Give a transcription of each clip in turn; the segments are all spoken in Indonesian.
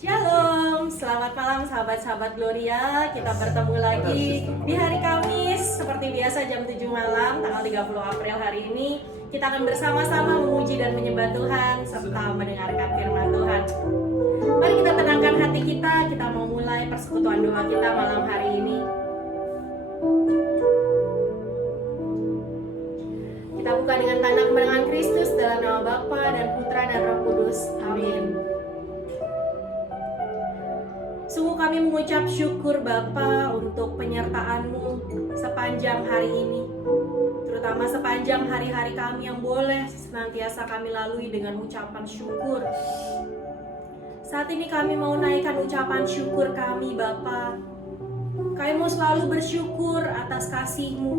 Shalom, selamat malam sahabat-sahabat Gloria. Kita bertemu lagi di hari Kamis seperti biasa jam 7 malam tanggal 30 April hari ini. Kita akan bersama-sama memuji dan menyembah Tuhan serta mendengarkan firman Tuhan. Mari kita tenangkan hati kita mau mulai persekutuan doa kita malam hari ini. Kita buka dengan tanda kemenangan Kristus dalam nama Bapa dan Putra dan Roh Kudus. Amin. Sungguh kami mengucap syukur Bapa untuk penyertaan-Mu sepanjang hari ini, terutama sepanjang hari-hari kami yang boleh senantiasa kami lalui dengan ucapan syukur. Saat ini kami mau naikkan ucapan syukur kami Bapa. Kami mau selalu bersyukur atas kasih-Mu.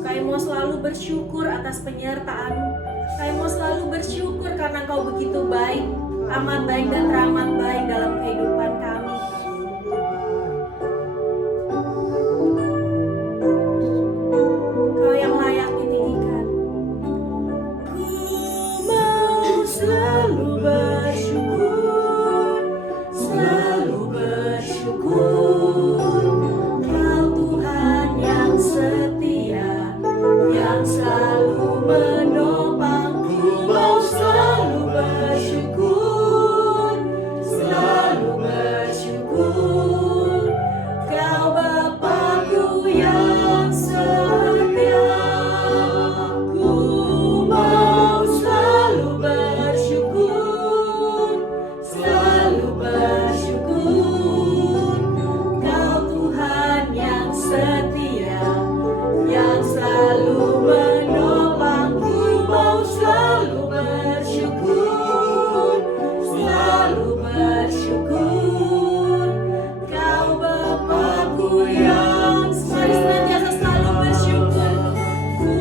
Kami mau selalu bersyukur atas penyertaan-Mu. Kami mau selalu bersyukur karena Engkau begitu baik, amat baik dan teramat baik dalam kehidupan kami. Kau yang layak ditinggikan. Ku mau selalu bersyukur, selalu bersyukur. Kau Tuhan yang setia, yang selalu menopangku. Mau selalu bersyukur, selalu bersyukur. Kau Bapa-Ku yang setia. Ku mau selalu bersyukur, selalu bersyukur. Kau Tuhan yang setia, yang selalu menopangku. Mau selalu bersyukur, selalu bersyukur. Kau Bapa-Ku yang mari senantiasa selalu bersyukur. Ku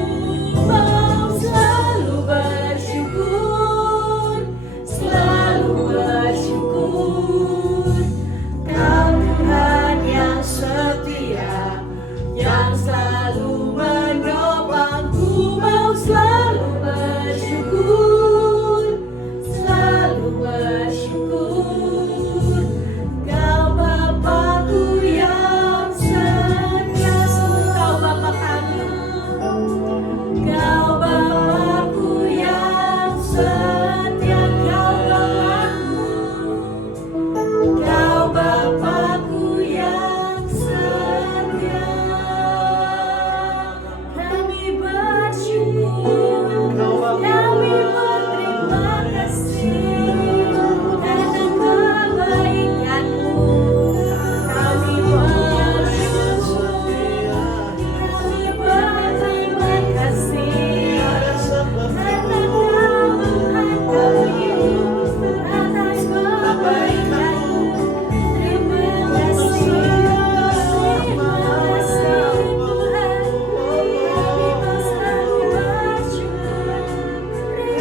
mau selalu bersyukur, selalu bersyukur. Kau Tuhan yang setia, yang selalu menopangku. Mau selalu bersyukur, selalu bersyukur. Kau Bapa-Ku yang setia. Kau Bapa kami, Kau Bapa-Ku yang setia. Kau Bapa-Ku yang setia. Kami bersyukur, kami berterima kasih karena kebaikan-Mu. Kami bersyukur, kami berterima kasih karena kemuliaan Kami atas kebaikan-Mu. Terima kasih, terima kasih Tuhan. Kami mau selalu bersyukur.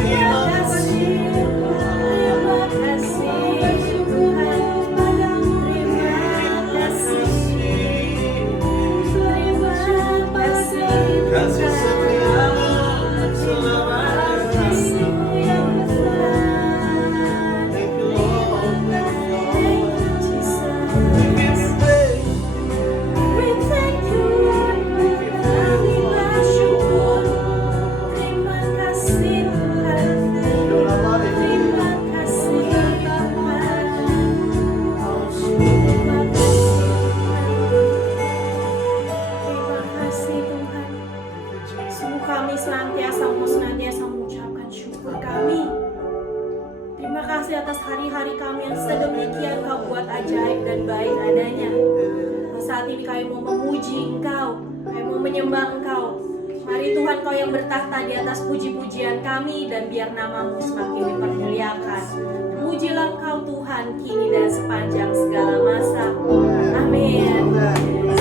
Terima kasih, terima kasih Tuhan. Terima kasih, terima kasih Kasih Tuhan. setiamu selama Kasih yang Tuhan. Thank you Lord. Thank you Jesus. We thank you, kami bersyukur. Terima kasih Tuhan. Terima kasih Bapa. Terima kasih Tuhan. Sungguh kami senantiasa mengucapkan syukur kami. Terima kasih atas hari-hari kami yang sedemikian Kau buat ajaib dan baik adanya. Saat ini kami mau memuji Engkau, kami mau menyembah Engkau. Mari Tuhan Kau yang bertahta di atas puji-pujian kami, dan biar nama-Mu semakin dipermuliakan. Terpujilah Engkau Tuhan kini dan sepanjang segala masa. Amin.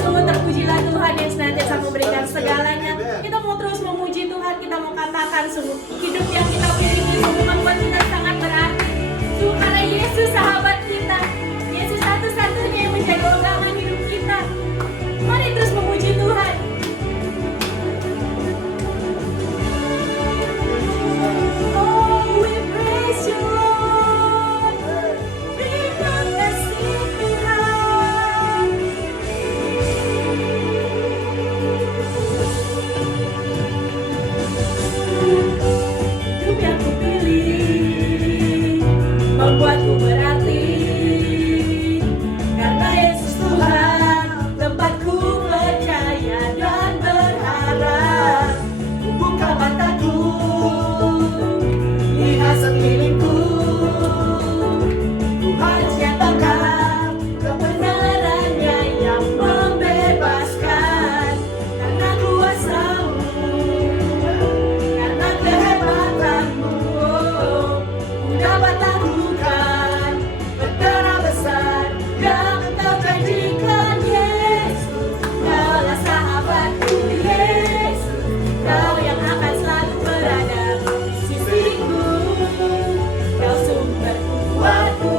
Sungguh terpujilah Tuhan yang senantiasa memberikan segalanya. Kita mau terus memuji Tuhan, kita mau katakan sungguh hidup yang kita miliki sungguh membuat kita sangat berarti. Sungguh karena Yesus sahabat kita, Yesus satu-satunya yang menjadi pegangan hidup kita. Mari terus memuji Tuhan. Oh, we praise you, Lord. Terima kasih. membuatku berarti. Karena Yesus Tuhan, tempatku percaya dan berharap. Buka mataku, lihat sekelilingku. Tuhan nyatakan kebenarannya yang membebaskan. Karena kuasa-Mu, karena kehebatan-Mu, ku dapat lakukan perkara besar yang Engkau janjikan. Yesus, Kaulah sahabatku. Yesus, Kau yang akan selalu berada di sisiku. Kau sumber kuatku.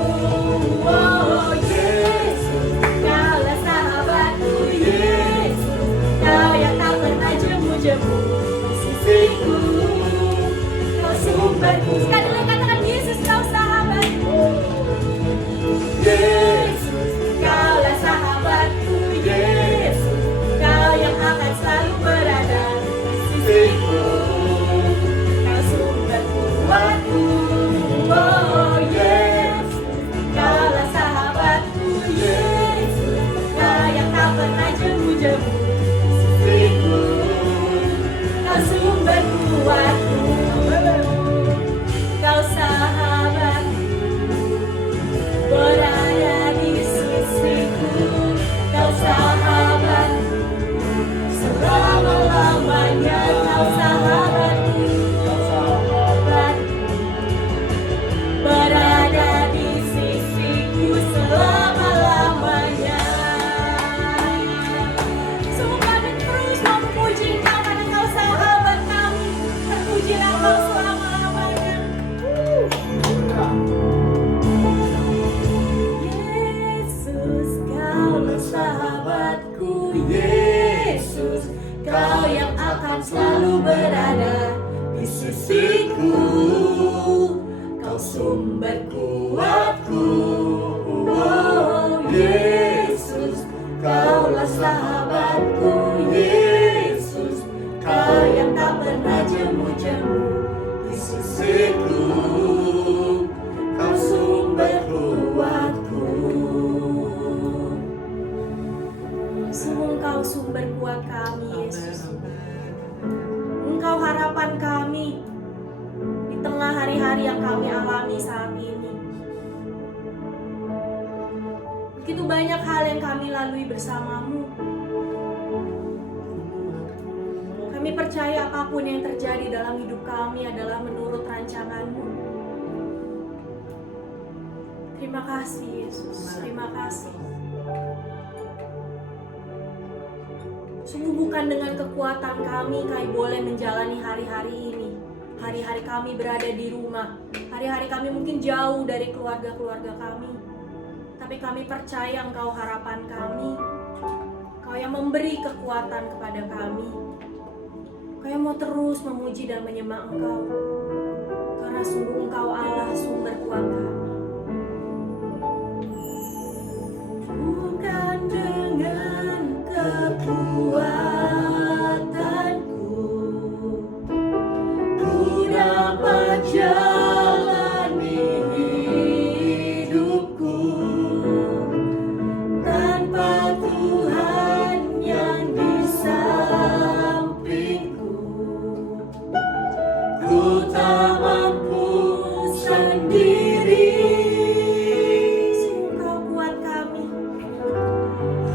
Oh Yesus, Kaulah sahabatku. Yesus, Kau yang tak pernah jemu-jemu di sisiku. Kau sumberku. Sekali lagi katakan, Yesus, Kau sahabatku. Yesus, Kaulah sahabatku. Yesus, Kau yang akan selalu berada di sisiku. Kau sumber kuatku. Oh Yesus, Kaulah sahabatku. Yesus, Kau yang tak pernah jemu-jemu di sisiku. Kau sumber kuatku. Kau sahabatku, berada di sisiku. Kau sahabatku, selama-lamanya. Kau sahabatku, berada di sisiku selama-lamanya. Semua kami terus mau memuji Engkau karena Engkau sahabat kami. Terpujilah Engkau selama-lamanya. Yesus, Kaulah sahabatku. Yesus, Kau yang akan selalu berada di sisiku. Kau sumber kuatku. Oh Yesus, Kaulah sahabatku. Yesus, Kau yang tak pernah jemu-jemu di sisiku. Kau sumber kuatku. Sungguh Engkau sumber kuat kami, Yesus. Engkau harapan kami di tengah hari-hari yang kami alami saat ini. Begitu banyak hal yang kami lalui bersama-Mu. Kami percaya apapun yang terjadi dalam hidup kami adalah menurut rancangan-Mu. Terima kasih Yesus, terima kasih. Sungguh bukan dengan kekuatan kami boleh menjalani hari-hari ini. Hari-hari kami berada di rumah. Hari-hari kami mungkin jauh dari keluarga-keluarga kami. Tapi kami percaya Engkau harapan kami. Kau yang memberi kekuatan kepada kami. Kau yang mau terus memuji dan menyembah Engkau. Karena sungguh Engkau Allah sumber kuat kami. Bukan dengan kekuatanku ku dapat jalani hidupku tanpa Tuhan yang di sampingku. Ku tak mampu sendiri. Engkau kuat kami.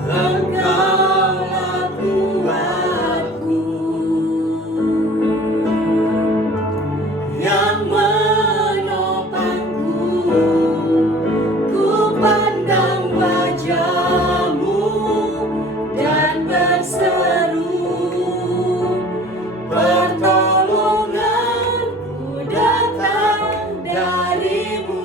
Engkaulah kuatku yang menopangku. Ku pandang wajah-Mu dan berseru, pertolonganku datang dari-Mu.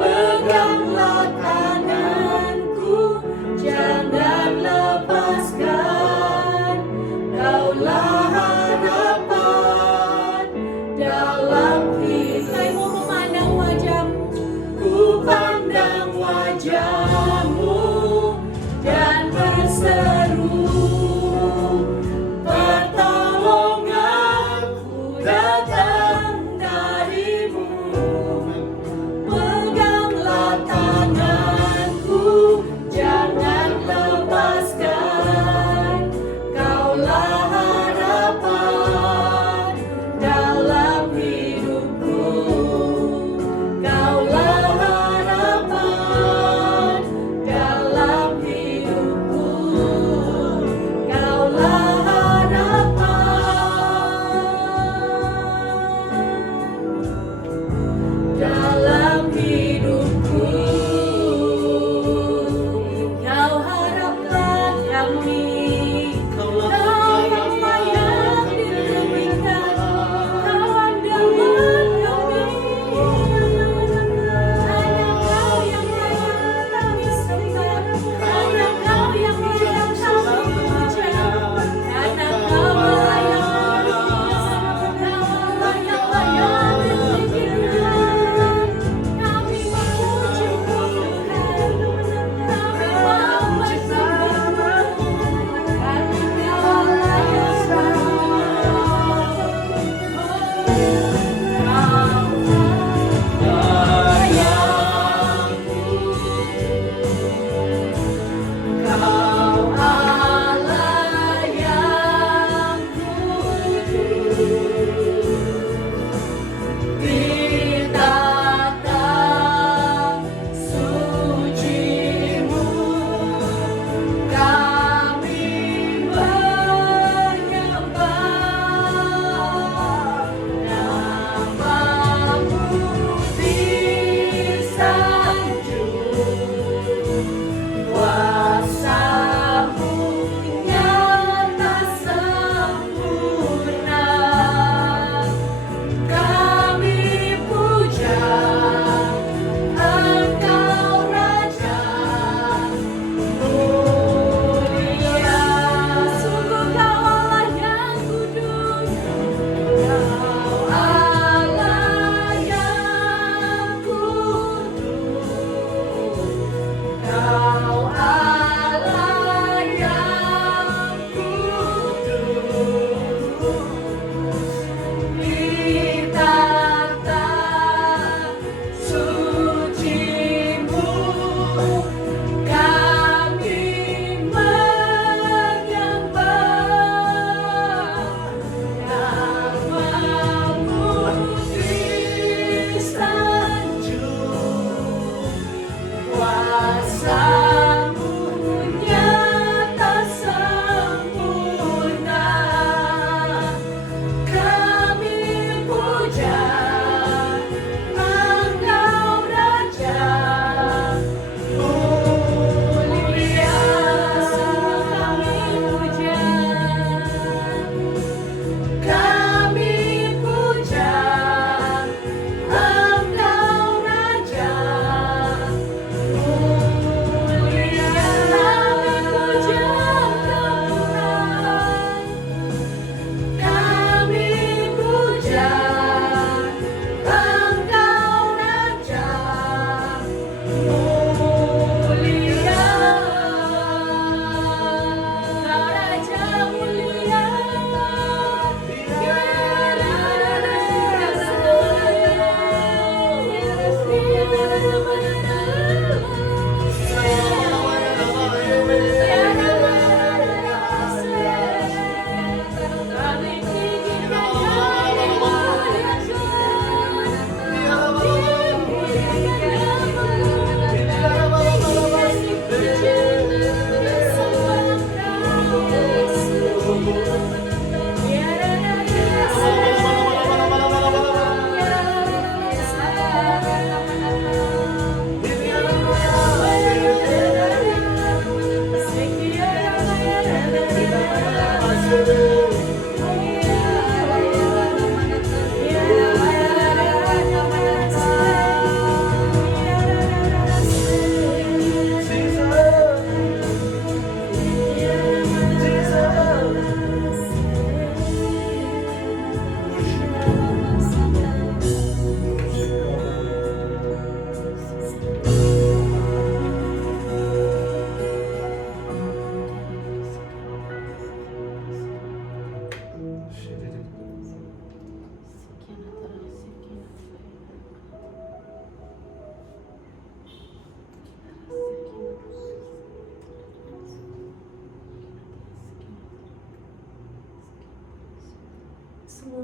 Peganglah tanganku, jangan lepaskan. Kaulah harapan dalam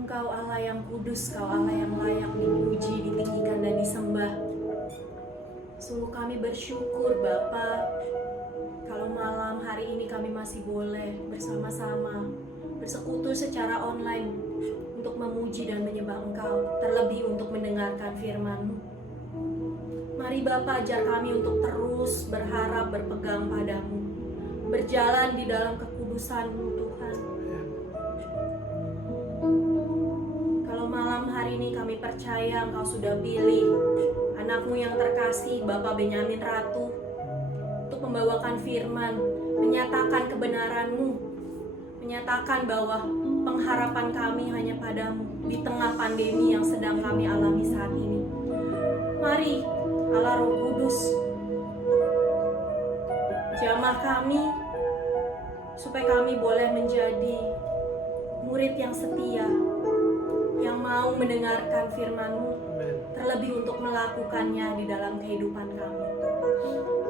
Engkau Allah yang kudus, Kau Allah yang layak dipuji, ditinggikan dan disembah. Sungguh kami bersyukur Bapa, kalau malam hari ini kami masih boleh bersama-sama bersekutu secara online untuk memuji dan menyembah Engkau, terlebih untuk mendengarkan firman-Mu. Mari Bapa, ajar kami untuk terus berharap berpegang padamu, berjalan di dalam kekudusan-Mu Tuhan. Kalau malam hari ini kami percaya Engkau sudah pilih anak-Mu yang terkasih, Bapak Benyamin Ratu, untuk membawakan firman, menyatakan kebenaran-Mu, menyatakan bahwa pengharapan kami hanya padamu di tengah pandemi yang sedang kami alami saat ini. Mari Allah Roh Kudus, jamah kami supaya kami boleh menjadi murid yang setia, yang mau mendengarkan firman-Mu, terlebih untuk melakukannya di dalam kehidupan kami.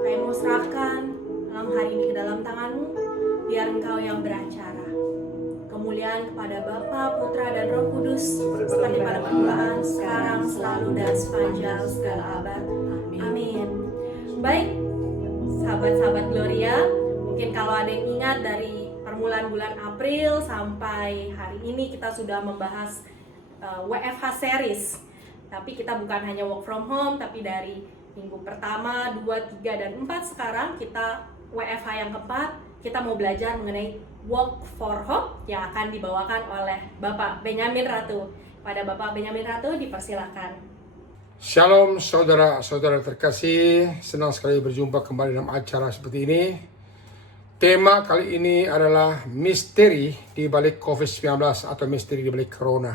Kami mau serahkan malam hari ini ke dalam tangan-Mu, biar Engkau yang beracara. Kemuliaan kepada Bapa, Putra, dan Roh Kudus, seperti pada permulaan, sekarang, selalu, dan sepanjang segala abad. Amin. Baik, sahabat-sahabat Gloria, mungkin kalau ada yang ingat dari permulaan bulan April sampai hari ini kita sudah membahas WFH series. Tapi kita bukan hanya work from home, tapi dari minggu pertama, 2, 3, dan 4 sekarang kita WFH yang keempat, kita mau belajar mengenai work for home yang akan dibawakan oleh Bapak Benyamin Ratu. Pada Bapak Benyamin Ratu dipersilakan. Shalom saudara-saudara terkasih, senang sekali berjumpa kembali dalam acara seperti ini. Tema kali ini adalah misteri di balik COVID-19 atau misteri di balik Corona.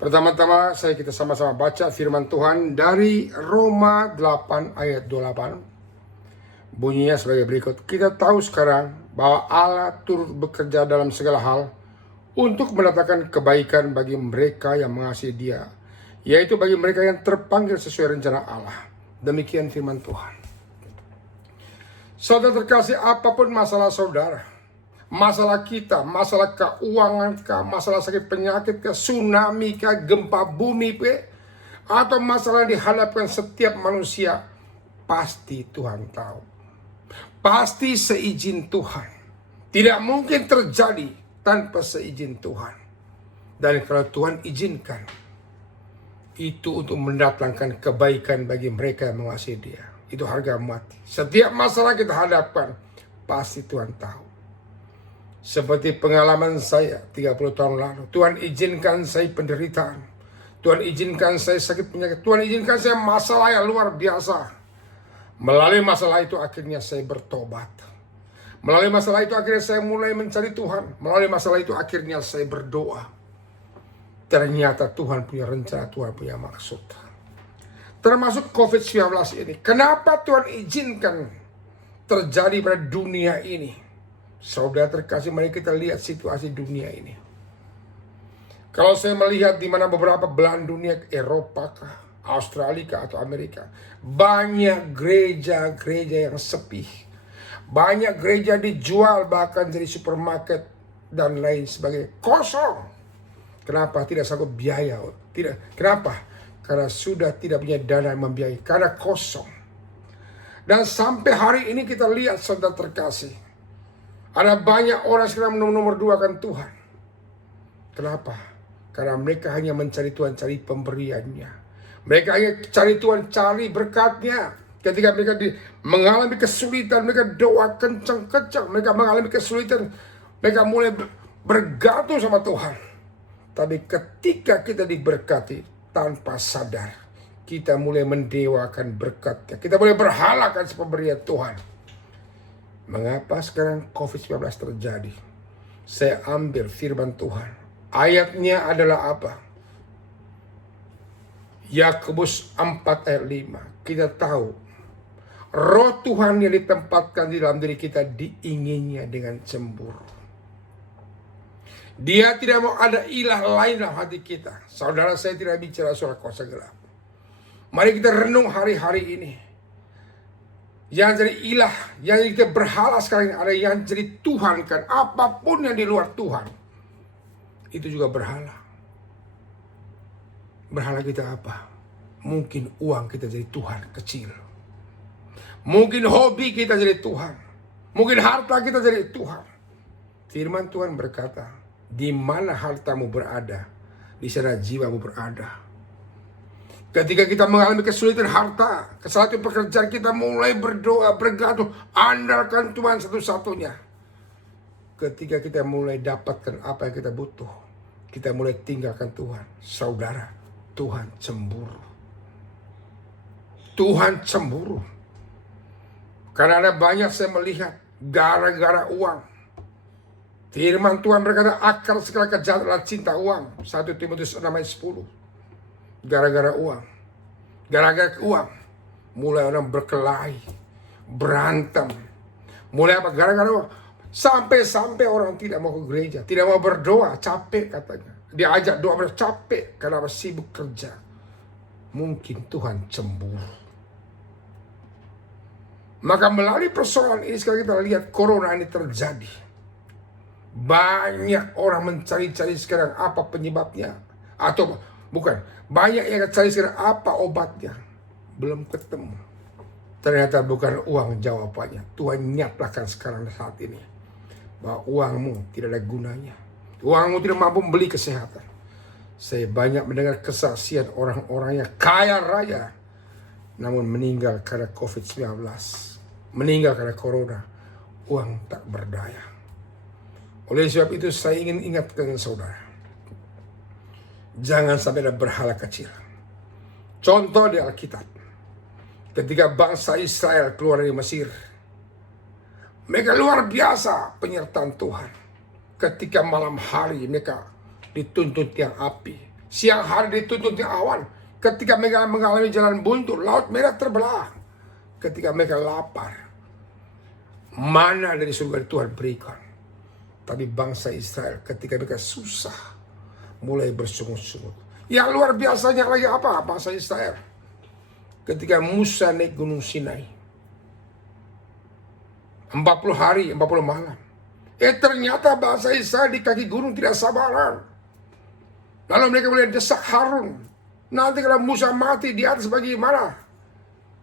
Pertama-tama kita sama-sama baca firman Tuhan dari Roma 8 ayat 28. Bunyinya sebagai berikut. Kita tahu sekarang bahwa Allah turut bekerja dalam segala hal untuk mendatangkan kebaikan bagi mereka yang mengasihi Dia, yaitu bagi mereka yang terpanggil sesuai rencana Allah. Demikian firman Tuhan. Saudara terkasih, apapun masalah saudara, masalah kita, masalah keuangan kah, masalah sakit penyakit kah, tsunami kah, gempa bumi kah, atau masalah yang dihadapkan setiap manusia, pasti Tuhan tahu. Pasti seizin Tuhan. Tidak mungkin terjadi tanpa seizin Tuhan. Dan kalau Tuhan izinkan, itu untuk mendatangkan kebaikan bagi mereka yang mengasihi Dia. Itu harga mati. Setiap masalah kita hadapkan, pasti Tuhan tahu. Seperti pengalaman saya 30 tahun lalu. Tuhan izinkan saya penderitaan. Tuhan izinkan saya sakit penyakit. Tuhan izinkan saya masalah yang luar biasa. Melalui masalah itu akhirnya saya bertobat. Melalui masalah itu akhirnya saya mulai mencari Tuhan. Melalui masalah itu akhirnya saya berdoa. Ternyata Tuhan punya rencana, Tuhan punya maksud. Termasuk COVID-19 ini. Kenapa Tuhan izinkan terjadi pada dunia ini? Saudara terkasih, mari kita lihat situasi dunia ini. Kalau saya melihat di mana beberapa belahan dunia, Eropa kah, Australia kah, atau Amerika, banyak gereja-gereja yang sepi. Banyak gereja dijual bahkan jadi supermarket dan lain sebagainya. Kosong. Kenapa? Tidak sanggup biaya. Tidak. Kenapa? Karena sudah tidak punya dana yang membiayai. Karena kosong. Dan sampai hari ini kita lihat saudara terkasih. Ada banyak orang sekarang nomor 2 kan Tuhan. Kenapa? Karena mereka hanya mencari Tuhan, cari pemberiannya. Mereka hanya cari Tuhan, cari berkatnya. Ketika mereka mengalami kesulitan, mereka doa kencang-kencang. Mereka mengalami kesulitan, mereka mulai bergantung sama Tuhan. Tapi ketika kita diberkati tanpa sadar, kita mulai mendewakan berkatnya. Kita mulai berhalakan pemberian Tuhan. Mengapa sekarang COVID-19 terjadi? Saya ambil firman Tuhan. Ayatnya adalah apa? Yakobus 4 ayat 5. Kita tahu Roh Tuhan yang ditempatkan di dalam diri kita diinginnya dengan cemburu. Dia tidak mau ada ilah lain dalam hati kita. Saudara, saya tidak bicara soal kuasa gelap. Mari kita renung hari-hari ini. Yang jadi ilah, yang kita berhala sekarang ada yang jadi Tuhan kan. Apapun yang di luar Tuhan, itu juga berhala. Berhala kita apa? Mungkin uang kita jadi Tuhan kecil. Mungkin hobi kita jadi Tuhan. Mungkin harta kita jadi Tuhan. Firman Tuhan berkata, di mana hartamu berada, di sana jiwamu berada. Ketika kita mengalami kesulitan harta, kesulitan pekerjaan, kita mulai berdoa, bergantung, andalkan Tuhan satu-satunya. Ketika kita mulai dapatkan apa yang kita butuh, kita mulai tinggalkan Tuhan. Saudara, Tuhan cemburu. Tuhan cemburu. Karena ada banyak saya melihat gara-gara uang. Firman Tuhan berkata, akar segala kejahatan adalah cinta uang. 1 Timotius 6 ayat 10. Gara-gara uang. Gara-gara uang. Mulai orang berkelahi. Berantem. Mulai apa? Gara-gara uang. Sampai-sampai orang tidak mau ke gereja. Tidak mau berdoa. Capek katanya. Diajak doa capek. Karena sibuk kerja. Mungkin Tuhan cemburu. Maka melalui persoalan ini sekarang kita lihat corona ini terjadi. Banyak orang mencari-cari sekarang apa penyebabnya. Atau bukan. Banyak yang cari sekarang apa obatnya. Belum ketemu. Ternyata bukan uang jawabannya. Tuhan nyatakan sekarang saat ini. Bahwa uangmu tidak ada gunanya. Uangmu tidak mampu membeli kesehatan. Saya banyak mendengar kesaksian orang-orang yang kaya raya. Namun meninggal karena COVID-19. Meninggal karena corona. Uang tak berdaya. Oleh sebab itu saya ingin ingatkan saudara. Jangan sampai ada berhala kecil. Contoh di Alkitab. Ketika bangsa Israel keluar dari Mesir. Mereka luar biasa penyertaan Tuhan. Ketika malam hari mereka dituntun tiang api. Siang hari dituntun tiang awan. Ketika mereka mengalami jalan buntu, laut merah terbelah. Ketika mereka lapar. Mana dari surga Tuhan berikan. Tapi bangsa Israel ketika mereka susah. Mulai bersungut-sungut. Yang luar biasanya lagi apa? Bangsa Israel. Ketika Musa naik Gunung Sinai. 40 hari, 40 malam. Ternyata bangsa Israel di kaki gunung tidak sabaran. Lalu mereka mulai desak Harun. Nanti kalau Musa mati di atas bagaimana?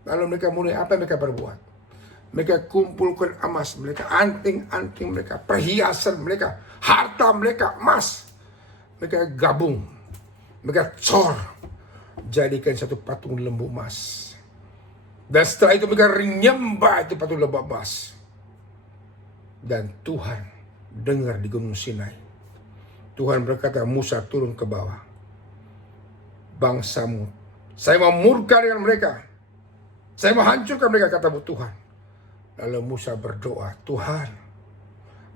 Lalu mereka mulai apa yang mereka berbuat? Mereka kumpulkan emas mereka, anting-anting mereka, perhiasan mereka, harta mereka, emas. Mereka gabung, mereka cor, jadikan satu patung lembu emas. Dan setelah itu mereka menyembah itu patung lembu emas. Dan Tuhan dengar di Gunung Sinai. Tuhan berkata, Musa turun ke bawah. Bangsamu, saya mau murka dengan mereka. Saya mau hancurkan mereka, kata Tuhan. Lalu Musa berdoa, Tuhan,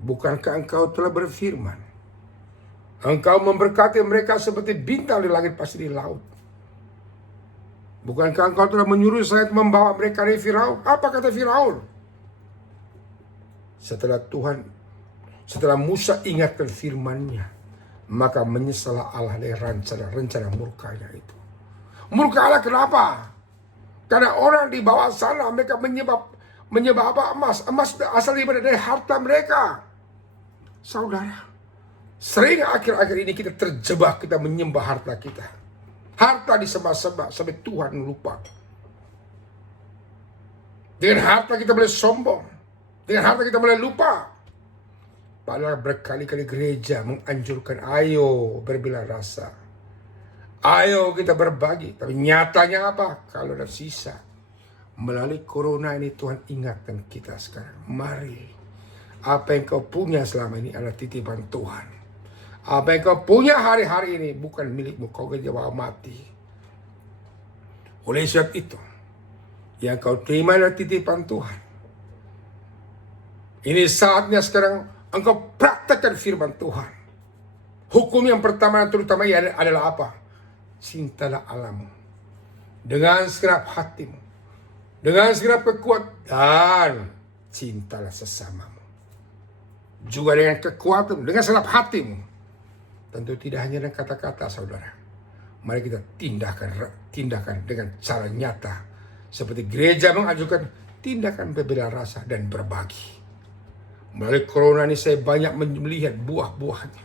bukankah engkau telah berfirman? Engkau memberkati mereka seperti bintang di langit pasti di laut. Bukankah engkau telah menyuruh saya membawa mereka dari Firaun? Apa kata Firaun? Setelah Musa ingatkan firman-Nya, maka menyesallah Allah dari rencana murkanya itu. Murka Allah kenapa? Karena orang di bawah sana mereka menyembah apa? Emas. Emas asal dari harta mereka. Saudara, sering akhir-akhir ini kita terjebak, kita menyembah harta kita. Harta disembah-sembah sampai Tuhan lupa. Dengan harta kita boleh sombong. Dengan harta kita boleh lupa. Padahal berkali-kali gereja menganjurkan, ayo berbelah rasa. Ayo kita berbagi. Tapi nyatanya apa? Kalau ada sisa. Melalui corona ini Tuhan ingatkan kita sekarang. Mari. Apa yang kau punya selama ini adalah titipan Tuhan. Apa yang kau punya hari-hari ini bukan milikmu. Kau kejawa mati. Oleh sebab itu. Yang kau terima adalah titipan Tuhan. Ini saatnya sekarang engkau praktekkan firman Tuhan. Hukum yang pertama dan terutama adalah apa? Cintalah Allahmu. Dengan segenap hatimu. Dengan segenap kekuatan. Dan cintalah sesamamu. Juga dengan kekuatan, dengan segenap hatimu. Tentu tidak hanya dengan kata-kata, saudara. Mari kita tindakan dengan cara nyata. Seperti gereja mengajukan tindakan berbela rasa dan berbagi. Melalui corona ini saya banyak melihat buah-buahnya.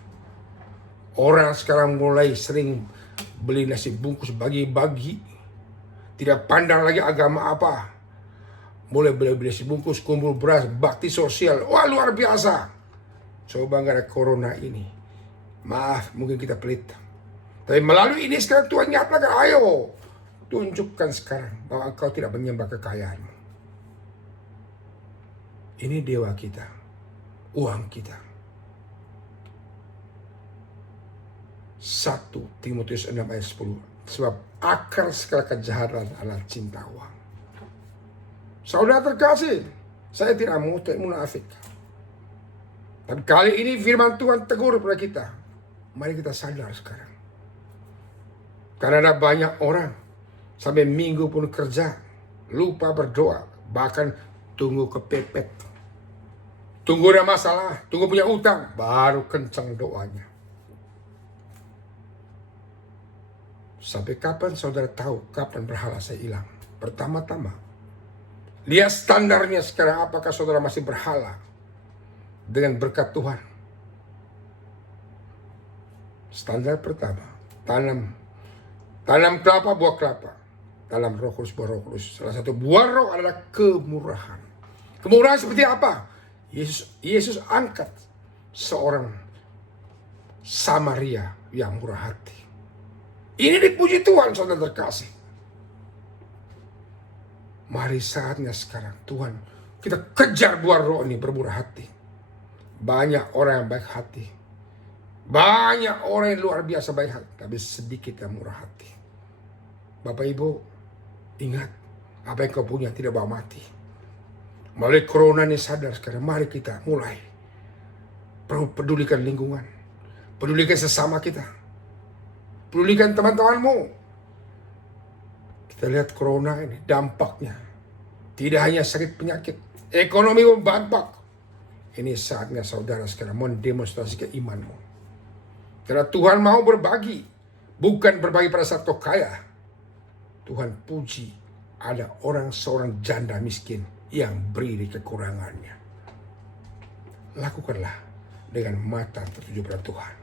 Orang sekarang mulai sering beli nasi bungkus bagi-bagi. Tidak pandang lagi agama apa. Mulai beli nasi bungkus, kumpul beras, bakti sosial. Wah, luar biasa. Coba nggak ada corona ini. Maaf, mungkin kita pelit. Tapi melalui ini sekarang Tuhan nyatakan, ayo. Tunjukkan sekarang bahwa engkau tidak menyembah kekayaanmu. Ini dewa kita. Uang kita. 1 Timotius 6 ayat 10. Sebab akar segala kejahatan adalah cinta uang. Saudara terkasih, saya tidak mau munafik. Dan kali ini firman Tuhan tegur kepada kita. Mari kita sadar sekarang. Karena ada banyak orang sampai minggu pun kerja, lupa berdoa, bahkan tunggu kepepet. Tunggu ada masalah, tunggu punya utang, baru kencang doanya. Sampai kapan saudara tahu kapan berhala saya hilang? Pertama-tama, lihat standarnya sekarang, apakah saudara masih berhala dengan berkat Tuhan. Standar pertama, tanam kelapa, buah kelapa. Dalam Roh Kudus, buah Roh Kudus. Salah satu buah roh adalah kemurahan. Kemurahan seperti apa? Yesus angkat seorang Samaria yang murah hati. Ini dipuji Tuhan, saudara terkasih. Mari saatnya sekarang Tuhan, kita kejar buah roh ini bermurah hati. Banyak orang yang baik hati. Banyak orang yang luar biasa baik hati, tapi sedikit yang murah hati. Bapak Ibu, ingat, apa yang kau punya tidak bawa mati. Melalui corona ini sadar sekarang, mari kita mulai pedulikan lingkungan, pedulikan sesama kita, pedulikan teman-temanmu. Kita lihat corona ini dampaknya tidak hanya sakit penyakit, ekonomi pun berdampak. Ini saatnya saudara sekarang mendemonstrasikan imanmu. Karena Tuhan mau berbagi, bukan berbagi pada saat kau kaya. Tuhan puji ada seorang janda miskin yang beri di kekurangannya. Lakukanlah dengan mata tertuju pada Tuhan.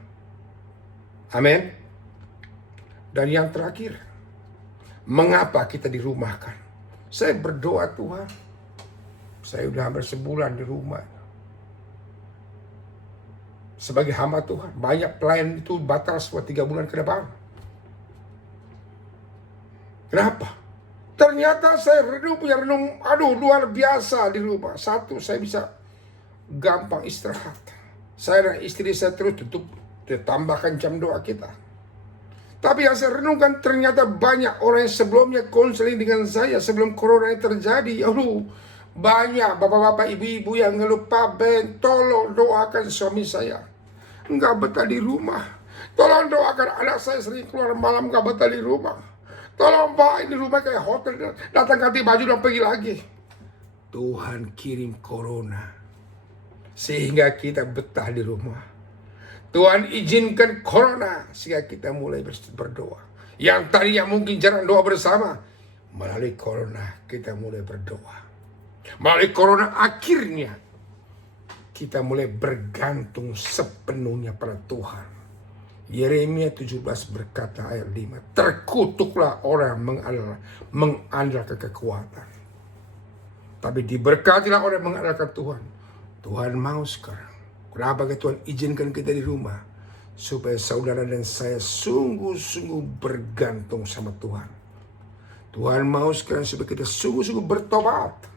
Amin. Dan yang terakhir, mengapa kita dirumahkan? Saya berdoa Tuhan, saya sudah hampir sebulan di rumah. Sebagai hamba Tuhan, banyak pelayan itu batal selama 3 bulan ke depan. Kenapa? Ternyata saya punya renung, luar biasa di rumah. Satu, saya bisa gampang istirahat. Saya dan istri saya terus ditambahkan jam doa kita. Tapi yang saya renungkan, ternyata banyak orang yang sebelumnya konseling dengan saya sebelum corona ini terjadi. Banyak bapak-bapak, ibu-ibu yang ngeluh, Pak Ben, tolong doakan suami saya. Enggak betah di rumah. Tolong doakan anak saya sering keluar malam, enggak betah di rumah. Tolong Pak, ini rumah kayak hotel, datang ganti baju dan pergi lagi. Tuhan kirim corona sehingga kita betah di rumah. Tuhan izinkan corona sehingga kita mulai berdoa. Yang tadinya mungkin jarang doa bersama, melalui corona kita mulai berdoa. Melalui corona akhirnya kita mulai bergantung sepenuhnya pada Tuhan. Yeremia 17 berkata ayat 5, terkutuklah orang mengandalkan kekuatan, tapi diberkatilah orang mengandalkan Tuhan. Tuhan mau sekarang. Kenapa Tuhan izinkan kita di rumah? Supaya saudara dan saya sungguh-sungguh bergantung sama Tuhan. Tuhan mau sekarang supaya kita sungguh-sungguh bertobat.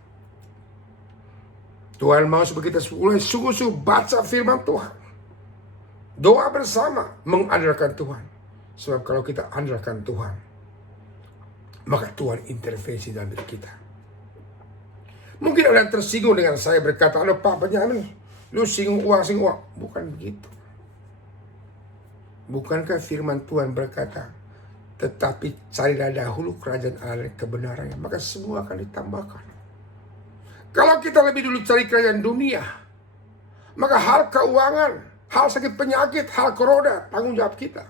Tuhan mau supaya kita mulai sungguh-sungguh baca firman Tuhan. Doa bersama mengandalkan Tuhan. Sebab kalau kita andalkan Tuhan, maka Tuhan intervensi dalam diri kita. Mungkin ada yang tersinggung dengan saya berkata, "Aduh Pak Benyamin, lu singgung uang. Bukan begitu. Bukankah firman Tuhan berkata, tetapi carilah dahulu kerajaan Allah dan kebenarannya, maka semua akan ditambahkan. Kalau kita lebih dulu cari kerajaan dunia, maka hal keuangan, hal sakit penyakit, hal corona, tanggung jawab kita.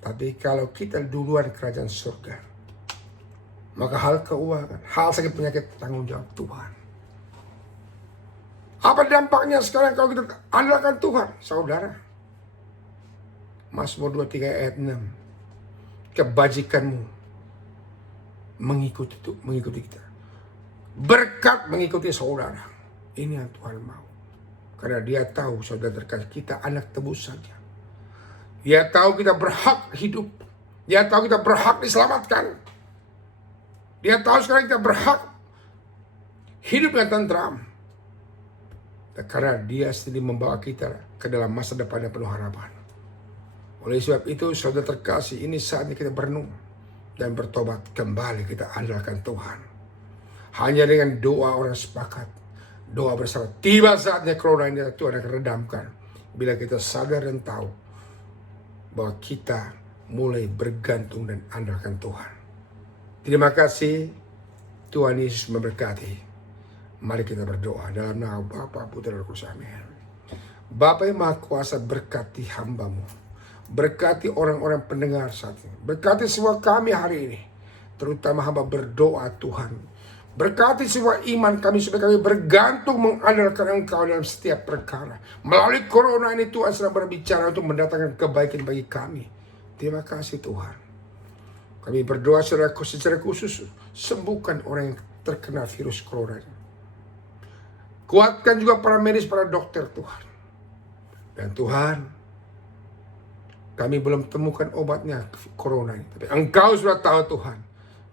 Tapi kalau kita duluan kerajaan surga, maka hal keuangan, hal sakit penyakit, tanggung jawab Tuhan. Apa dampaknya sekarang kalau kita andalkan Tuhan, saudara? Mazmur 23 ayat 6. Kebajikanmu mengikuti kita. Berkat mengikuti saudara. Ini yang Tuhan mau. Karena dia tahu saudara terkasih kita anak tebus saja. Dia tahu kita berhak hidup. Dia tahu kita berhak diselamatkan. Dia tahu sekarang kita berhak hidup dengan tentram. Dan karena dia sendiri membawa kita ke dalam masa depan yang penuh harapan. Oleh sebab itu saudara terkasih, ini saatnya kita berenung dan bertobat kembali, kita andalkan Tuhan. Hanya dengan doa orang sepakat, doa bersama. Tiba saatnya corona ini Tuhan akan redamkan. Bila kita sadar dan tahu bahwa kita mulai bergantung dan andalkan Tuhan. Terima kasih. Tuhan Yesus memberkati. Mari kita berdoa dalam nama Bapa, Putra, dan Roh Kudus. Amin. Bapa yang Maha Kuasa, berkati hamba-Mu. Berkati orang-orang pendengar saat ini. Berkati semua kami hari ini. Terutama hamba berdoa Tuhan. Berkati semua iman kami supaya kami bergantung mengandalkan Engkau dalam setiap perkara. Melalui corona ini Tuhan sedang berbicara untuk mendatangkan kebaikan bagi kami. Terima kasih Tuhan. Kami berdoa secara khusus sembuhkan orang yang terkena virus corona ini. Kuatkan juga para medis, para dokter Tuhan. Dan Tuhan, kami belum temukan obatnya corona ini. Tapi Engkau sudah tahu Tuhan.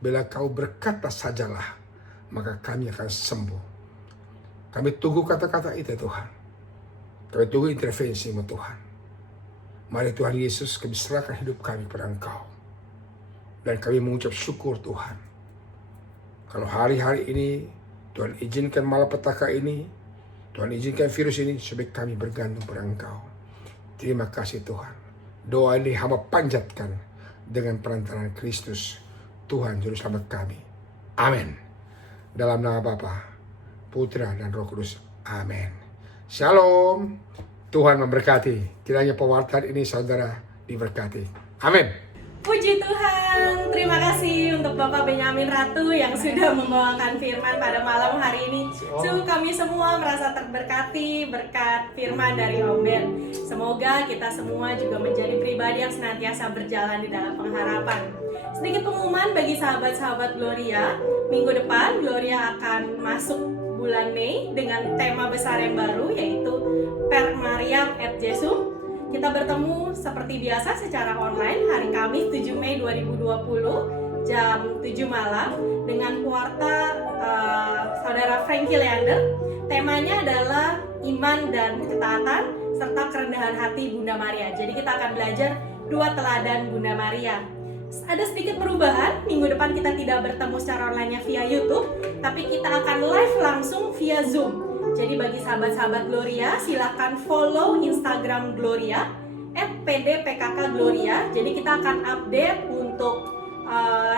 Bila Kau berkata sajalah, maka kami akan sembuh. Kami tunggu kata-kata itu Tuhan. Kami tunggu intervensi-Mu Tuhan. Mari Tuhan Yesus, kami serahkan hidup kami kepada Engkau. Dan kami mengucap syukur Tuhan. Kalau hari-hari ini Tuhan izinkan malapetaka ini, Tuhan izinkan virus ini supaya kami bergantung pada Engkau. Terima kasih Tuhan. Doa ini hamba panjatkan dengan perantaraan Kristus, Tuhan Juru Selamat kami. Amin. Dalam nama Bapa, Putra, dan Roh Kudus. Amin. Shalom. Tuhan memberkati. Kiranya pewartaan ini saudara diberkati. Amin. Puji Tuhan, terima kasih untuk Bapak Benyamin Ratu yang sudah membawakan firman pada malam hari ini. Sungguh kami semua merasa terberkati berkat firman dari Om Ben. Semoga kita semua juga menjadi pribadi yang senantiasa berjalan di dalam pengharapan. Sedikit pengumuman bagi sahabat-sahabat Gloria, minggu depan Gloria akan masuk bulan Mei dengan tema besar yang baru, yaitu Per Mariam et Jesum. Kita bertemu seperti biasa secara online hari Kamis 7 Mei 2020 jam 7 malam dengan kuarta Saudara Frankie Leander. Temanya adalah iman dan ketaatan serta kerendahan hati Bunda Maria. Jadi kita akan belajar 2 teladan Bunda Maria. Ada sedikit perubahan, minggu depan kita tidak bertemu secara online via YouTube, tapi kita akan live langsung via Zoom. Jadi bagi sahabat-sahabat Gloria, silakan follow Instagram Gloria @pdpkkgloria. Jadi kita akan update untuk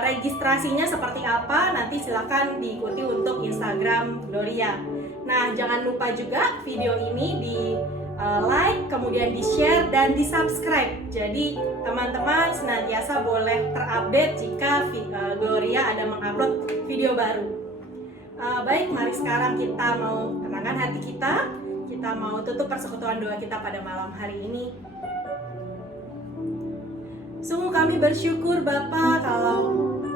registrasinya seperti apa, nanti silakan diikuti untuk Instagram Gloria. Nah, jangan lupa juga video ini di like, kemudian di share dan di subscribe. Jadi teman-teman senantiasa boleh terupdate jika Gloria ada mengupload video baru. Baik, mari sekarang kita mau tenangkan hati kita. Kita mau tutup persekutuan doa kita pada malam hari ini. Sungguh kami bersyukur Bapa kalau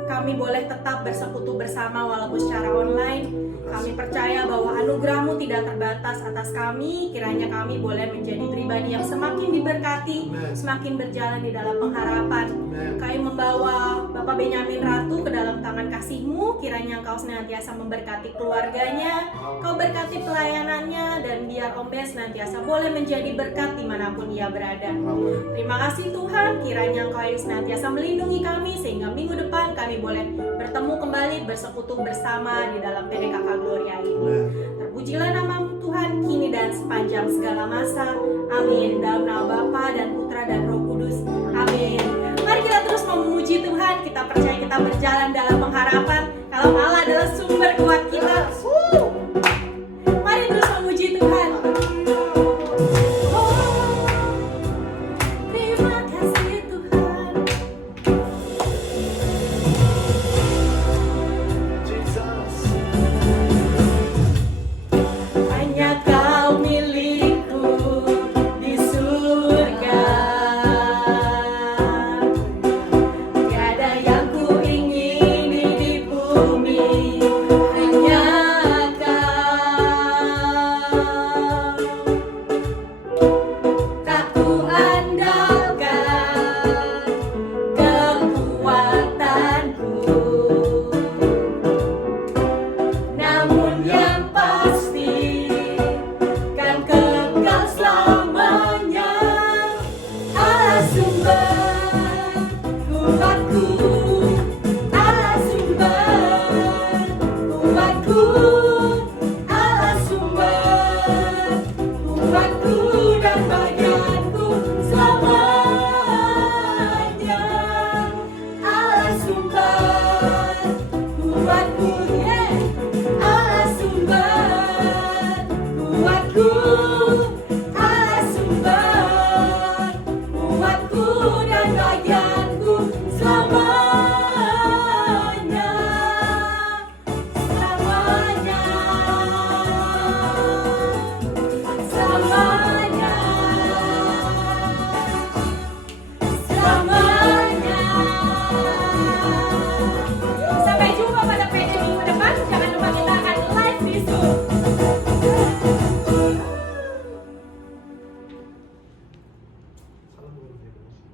kami boleh tetap bersekutu bersama walaupun secara online. Kami percaya bahwa anugerah-Mu tidak terbatas atas kami. Kiranya kami boleh menjadi pribadi yang semakin diberkati, semakin berjalan di dalam pengharapan. Kami membawa Bapak Benyamin Ratu ke dalam tangan kasih-Mu. Kiranya Engkau senantiasa memberkati keluarganya, Kau berkati pelayanannya, dan biar Om Ben senantiasa boleh menjadi berkat dimanapun ia berada. Terima kasih Tuhan, kiranya Engkau yang senantiasa melindungi kami sehingga minggu depan kami boleh bertemu kembali bersekutu bersama di dalam PDKK Gloria ini. Terpujilah nama Tuhan kini dan sepanjang segala masa. Amin. Dalam nama Bapa dan Putra dan Roh Kudus. Amin. Mari kita terus memuji Tuhan. Kita percaya kita berjalan dalam pengharapan. Kalau Allah adalah sumber kuat kita,